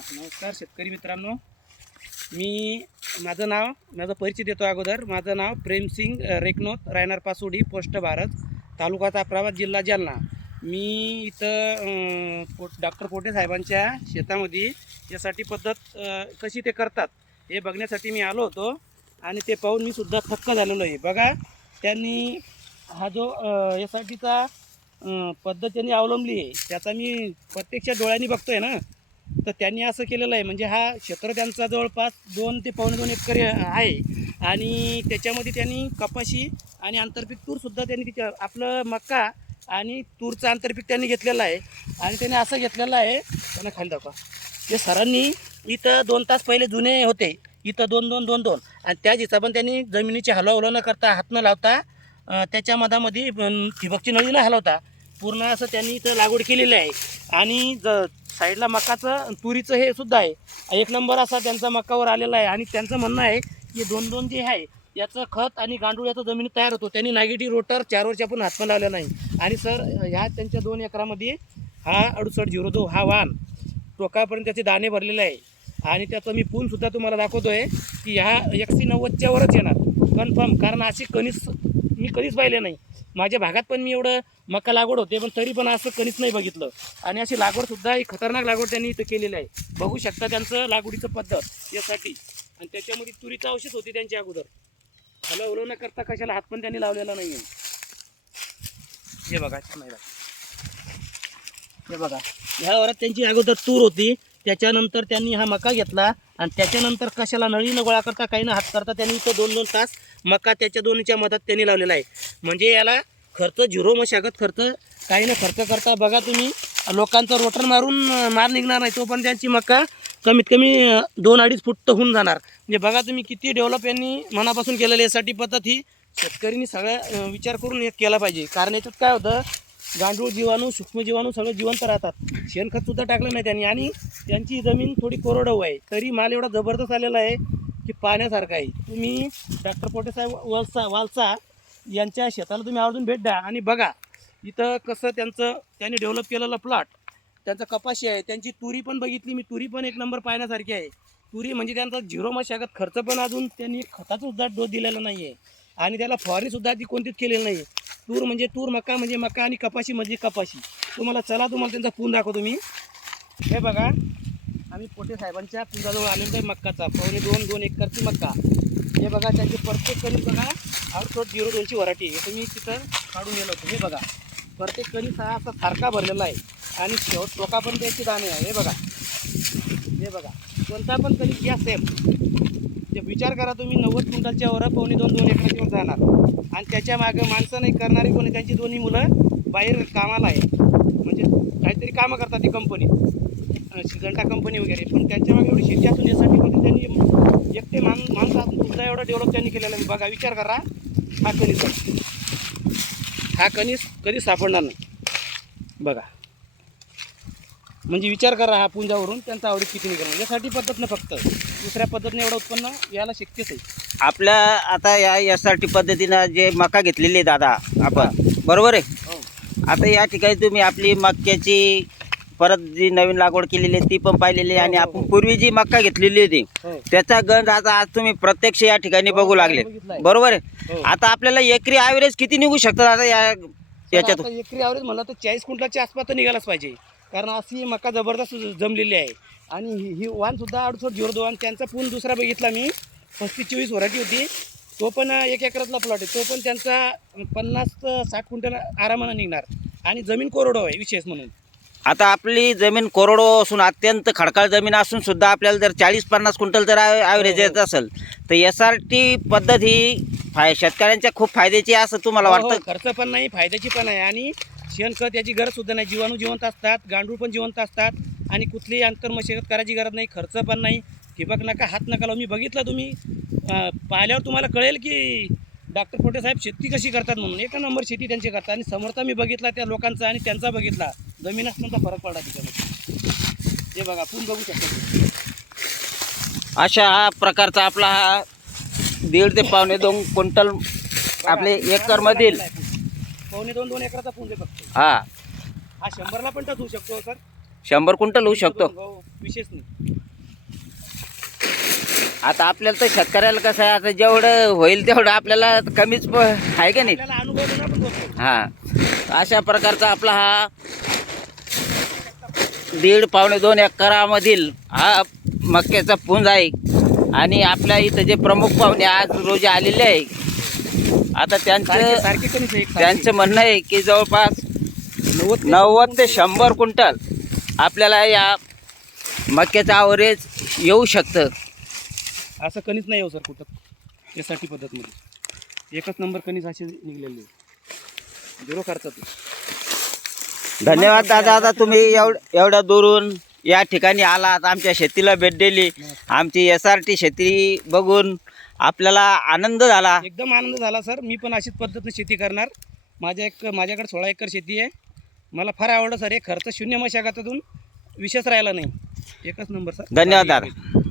नमस्कार शेतकरी मित्रांनो. मी माझं नाव माझा परिचय देतो अगोदर. माझं नाव प्रेमसिंग रेकनोत रायनार पासोडी पोस्ट भारत तालुका तापराबाद जिल्हा जालना. मी इथं पो डॉक्टर पोटे साहेबांच्या शेतामध्ये यासाठी पद्धत कशी ते करतात हे बघण्यासाठी मी आलो होतो. आणि ते पाहून मी सुद्धा थक्क झालेलो आहे. बघा त्यांनी हा जो यासाठीचा पद्धत त्यांनी अवलंबली आहे त्याचा मी प्रत्यक्ष डोळ्यांनी बघतोय ना. तर त्यांनी असं केलेलं आहे म्हणजे हा क्षेत्र त्यांचा जवळपास दोन ते पावणे दोन एकर आहे. आणि त्याच्यामध्ये त्यांनी कपाशी आणि आंतरपीक तूरसुद्धा त्यांनी तिच्या आपलं मक्का आणि तूरचं आंतरपीक त्यांनी घेतलेलं आहे. आणि त्यांनी असं घेतलेलं आहे त्यांना खाली दाखवा. ते सरांनी इथं दोन तास पहिले जुने होते. इथं दोन दोन दोन दोन. आणि त्याच हिशोबाने त्यांनी जमिनीची हलवलं न करता हात न लावता त्याच्या मधामध्ये ठिबकची नळी न हलवता. पूर्ण असं त्यांनी इथं लागवड केलेली आहे. आणि ज साईडला मकाचं तुरीचं हे सुद्धा आहे. एक नंबर असा त्यांचा मकावर आलेला आहे. आणि त्यांचं म्हणणं आहे की दोन दोन जे आहे याचं खत आणि गांडूळ याचं जमिनीत तयार होतो. त्यांनी नागेटिव्ह रोटर चार वर्षापून हातमा लावला नाही आणि सर ह्या त्यांच्या दोन एकरामध्ये हा अडुसष्ट झिरो दो हा वाहन टोकापर्यंत त्याचे दाणे भरलेले आहे. आणि त्याचं मी पूलसुद्धा तुम्हाला दाखवतो आहे की ह्या एकशे नव्वदच्यावरच येणार. कन्फर्म. कारण अशी कणीस मी कधीच पाहिले नाही. माझ्या भागात पण मी एवढं मका लागवड होते पण तरी पण असं कणीच नाही बघितलं. आणि अशी लागवडसुद्धा ही खतरनाक लागवड त्यांनी इथं केलेली आहे. बघू शकता त्यांचं लागवडीचं पद्धत यासाठी. आणि त्याच्यामध्ये तुरीचं औषध होते त्यांच्या अगोदर. हलव हलव न करता कशाला हात पण त्यांनी लावलेला नाही आहे हे बघा. नाही हे बघा. ह्या वरात त्यांची अगोदर तूर होती. त्याच्यानंतर त्यांनी हा मका घेतला. आणि त्याच्यानंतर कशाला नळीनं गोळा करता काही ना हात करता त्यांनी इथं दोन दोन तास मका त्याच्या दोन्हीच्या मधात त्यांनी लावलेला आहे. म्हणजे याला खर्च झिरो मशागत खर्च काही ना खर्च करता बघा तुम्ही. लोकांचा रोटर मारून मार निघणार नाही. तो पण त्यांची मका कमीत कमी दोन अडीच फूट तर होऊन जाणार. म्हणजे बघा तुम्ही किती डेव्हलप यांनी मनापासून केलेली यासाठी पद्धत ही शेतकऱ्यांनी सगळ्या विचार करून हे केला पाहिजे. कारण याच्यात काय होतं? गांडूळ जीवाणू सूक्ष्मजीवाणू सगळं जिवंत राहतात. शेणखतसुद्धा टाकलं नाही त्यांनी. आणि त्यांची जमीन थोडी कोरडवू आहे. तरी माल एवढा जबरदस्त आलेला आहे. की पाण्यासारखं आहे. तुम्ही डॉक्टर पोटे साहेब वलसा वालसा यांच्या शेताला तुम्ही आवर्जून भेट द्या आणि बघा इथं कसं त्यांचं त्यांनी डेव्हलप केलेलं प्लॉट त्यांचं कपाशी आहे त्यांची तुरी पण बघितली मी. तुरी पण एक नंबर पाहण्यासारखी आहे. तुरी म्हणजे त्यांचा झिरो मशागत खर्च पण अजून त्यांनी खताचा सुद्धा डोस दिलेला नाही आहे आणि त्याला फवारणीसुद्धा ती कोणतीच केलेली नाही तूर म्हणजे तूर मका म्हणजे मका आणि कपाशी म्हणजे कपाशी. तुम्हाला चला तुम्हाला त्यांचा पून दाखवतो मी. हे बघा. आम्ही पोटे साहेबांच्या पुंजाजवळ आलेलो आहे मक्काचा. पावणे दोन दोन एकरची मक्का. हे बघा त्याची प्रत्येक कणी बघा आउटसोट झिरो दोनची व्हरायटी हे तुम्ही तिथं काढून गेलो होतो. हे बघा प्रत्येक कणी हा असा सारखा भरलेला आहे. आणि शेवट पण त्याची दाणे आहे. हे बघा. हे बघा. कोणता पण कणी घ्या सेम ते विचार करा तुम्ही नव्वद क्विंटलच्या वर पावणे दोन दोन एकराच्यावर जाणार. आणि त्याच्या मागं माणसं नाही करणारी कोणी त्यांची दोन्ही मुलं बाहेर कामाला आहे म्हणजे काहीतरी कामं करतात ती कंपनीत सिजंटा कंपनी वगैरे. पण त्यांच्या मागे एवढी शेती असून यासाठी पण त्यांनी एकटे मान माणसं असून सुद्धा एवढं डेव्हलप त्यांनी केलेलं आहे. बघा विचार करा. हा कणीस. हा कणीस कधी सापडणार नाही. बघा. म्हणजे विचार करा हा पुंजावरून त्यांचा आवडीत किती निघणार यासाठी पद्धत ना फक्त. दुसऱ्या पद्धतीने एवढं उत्पन्न यायला शक्यच आहे. आपल्या आता या यासाठी पद्धतीनं जे मका घेतलेली आहे दादा आपण. बरोबर आहे? हो. आता या ठिकाणी तुम्ही आपली मक्याची परत जी नवीन लागवड केलेली आहे ती पण पाहिलेली आहे आणि हो, हो, आपण हो. पूर्वी जी मक्का घेतलेली होती त्याचा गंज आता आज तुम्ही प्रत्यक्ष या ठिकाणी बघू लागले. बरोबर आहे? आता आपल्याला एकरी ॲव्हरेज किती निघू शकतात आता या आता एकरी ॲव्हरेज म्हणलं तर चाळीस क्विंटलच्या आसपास तर निघालाच पाहिजे. कारण अशी मका जबरदस्त जमलेली आहे. आणि ही ही वाण सुद्धा अडुसष्ट झिरो दोन त्यांचा पूल दुसरा बघितला मी. पस्तीस चोवीस व्हरायटी होती. तो पण एक एकरातला प्लॉट आहे. तो पण त्यांचा पन्नास ते साठ क्विंटल आरामानं निघणार. आणि जमीन कोरडो आहे विशेष म्हणून. आता आपली जमीन कोरडो असून अत्यंत खडकाळ जमीन असून सुद्धा आपल्याला जर चाळीस पन्नास क्विंटल जर ॲव्हरेज. येत असेल तर एस आर टी पद्धत ही फाय शेतकऱ्यांच्या खूप फायद्याची आहे असं तुम्हाला हो, हो, वाटतं? खर्च पण नाही फायद्याची पण आहे. आणि शेणखत याची गरज सुद्धा नाही. जीवाणू जिवंत असतात गांडूळ पण जिवंत असतात. आणि कुठलीही अंतर्मशागत करायची गरज नाही खर्च पण नाही. ठिबक नका हात नका लावू. मी बघितलं तुम्ही. पाहिल्यावर तुम्हाला कळेल की डॉक्टर खोटे साहेब शेती कशी करतात म्हणून? एका नंबर शेती त्यांची करतात आणि समोरचा मी बघितला त्या लोकांचा आणि त्यांचा बघितला. जमीन असण्याचा फरक पडला त्याच्यामध्ये हे बघा आपण बघू शकता. अशा हा प्रकारचा आपला हा दीड ते पावणे दोन क्विंटल आपले एकरमधील पावणे दोन दोन एकराचा पूंज फक्त. हा. हा शंभरला पण टच होऊ शकतो सर. शंभर क्विंटल होऊ शकतो. हो विशेष नाही. आता आपल्याला तर शेतकऱ्याला कसं आहे आता जेवढं होईल तेवढं आपल्याला कमीच प- आहे का नाही? हा. अशा प्रकारचा आपला हा दीड पावणे दोन एकरामधील हा मक्याचा पुंज आहे. आणि आपल्या इथं जे प्रमुख पाहुणे आज रोजी आलेले आहे आता त्यांचं. त्यांचं म्हणणं आहे की जवळपास नव्वद ते नव्वद ते शंभर क्विंटल आपल्याला या मक्याचं ॲव्हरेज येऊ शकतं. असं कणीस नाही हो सर कुठं. त्यासाठी पद्धतमध्ये. एकच नंबर कणीस असे निघलेले झिरो खर्चात धन्यवाद दादा आता तुम्ही एवढ एवढ्या दूरून या ठिकाणी आलात आमच्या शेतीला भेट दिली. आमची एस आर टी शेती बघून आपल्याला आनंद झाला. एकदम आनंद झाला सर. मी पण अशीच पद्धतीने शेती करणार. माझ्या एक माझ्याकडे सोळा एकर शेती आहे. मला फार आवडलं सर. हे खर्च शून्य मशागतातून विशेष राहिला नाही. एकच नंबर सर. धन्यवाद दादा.